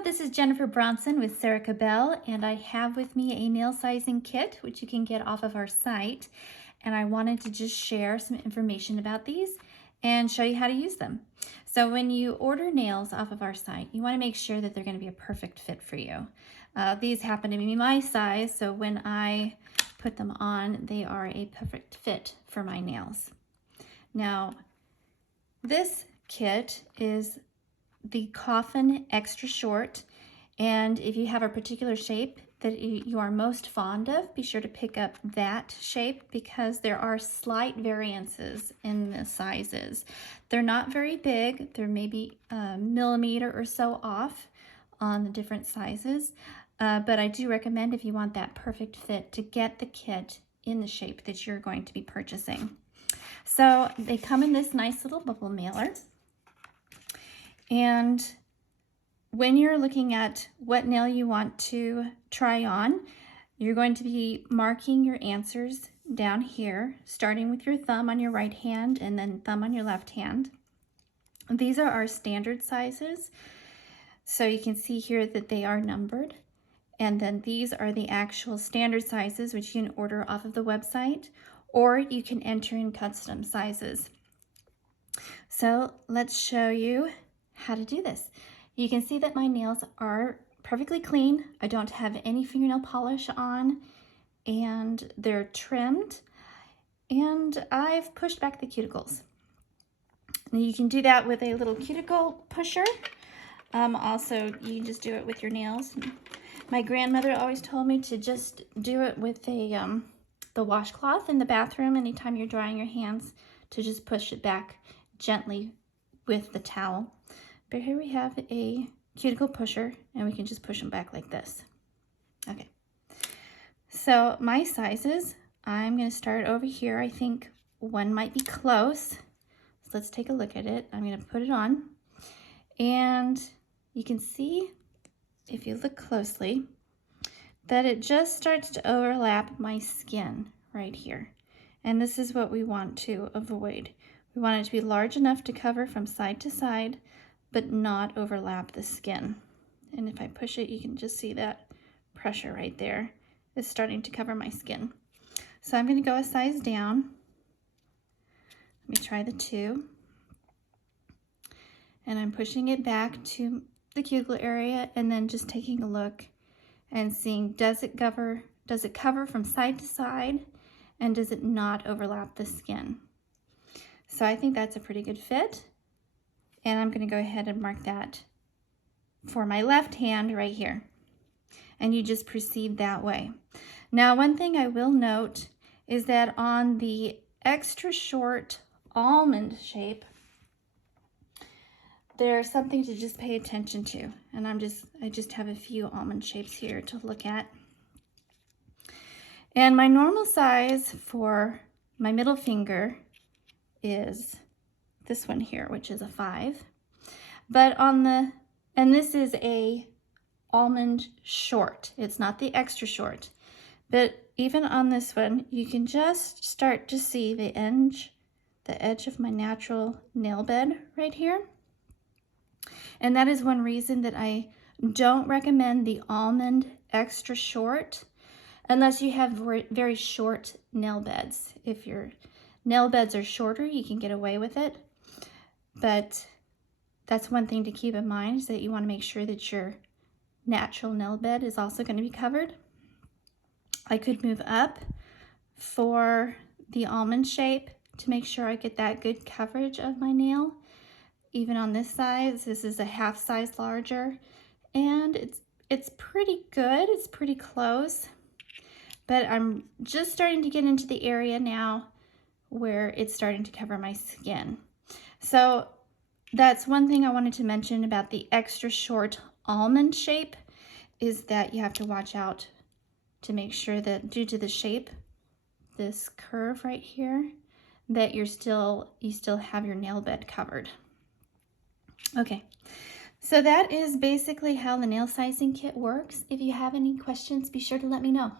Hello, this is Jennifer Bronson with Sarah Cabell, and I have with me a nail sizing kit, which you can get off of our site. And I wanted to just share some information about these and show you how to use them. So when you order nails off of our site, you want to make sure that they're going to be a perfect fit for you. These happen to be my size, so when I put them on, they are a perfect fit for my nails. Now, this kit is the Coffin Extra Short, and if you have a particular shape that you are most fond of, be sure to pick up that shape because there are slight variances in the sizes. They're not very big. They're maybe a millimeter or so off on the different sizes, but I do recommend, if you want that perfect fit, to get the kit in the shape that you're going to be purchasing. So they come in this nice little bubble mailer. And when you're looking at what nail you want to try on, you're going to be marking your answers down here, starting with your thumb on your right hand and then thumb on your left hand. These are our standard sizes. So you can see here that they are numbered. And then these are the actual standard sizes, which you can order off of the website, or you can enter in custom sizes. So let's show you how to do this. You can see that my nails are perfectly clean. I don't have any fingernail polish on, and they're trimmed, and I've pushed back the cuticles. Now you can do that with a little cuticle pusher. Also, you can just do it with your nails. My grandmother always told me to just do it with the washcloth in the bathroom anytime you're drying your hands, to just push it back gently with the towel. But here we have a cuticle pusher, and we can just push them back like this. Okay, so my sizes, I'm going to start over here. I think one might be close. So let's take a look at it. I'm going to put it on, and you can see, if you look closely, that it just starts to overlap my skin right here. And this is what we want to avoid. We want it to be large enough to cover from side to side, but not overlap the skin. And if I push it, you can just see that pressure right there is starting to cover my skin. So I'm going to go a size down. Let me try the 2. And I'm pushing it back to the cuticle area, and then just taking a look and seeing, does it cover from side to side, and does it not overlap the skin? So I think that's a pretty good fit. And I'm going to go ahead and mark that for my left hand right here. And you just proceed that way. Now, one thing I will note is that on the extra short almond shape, there's something to just pay attention to. And I just have a few almond shapes here to look at. And my normal size for my middle finger is this one here, which is a 5. But and this is a almond short. It's not the extra short. But even on this one, you can just start to see the edge of my natural nail bed right here. And that is one reason that I don't recommend the almond extra short unless you have very short nail beds. If your nail beds are shorter, you can get away with it. But that's one thing to keep in mind, is that you want to make sure that your natural nail bed is also going to be covered. I could move up for the almond shape to make sure I get that good coverage of my nail. Even on this size, this is a half size larger, and it's pretty good. It's pretty close, but I'm just starting to get into the area now where it's starting to cover my skin. So that's one thing I wanted to mention about the extra short almond shape, is that you have to watch out to make sure that, due to the shape, this curve right here, that you still have your nail bed covered. Okay, so that is basically how the nail sizing kit works. If you have any questions, be sure to let me know.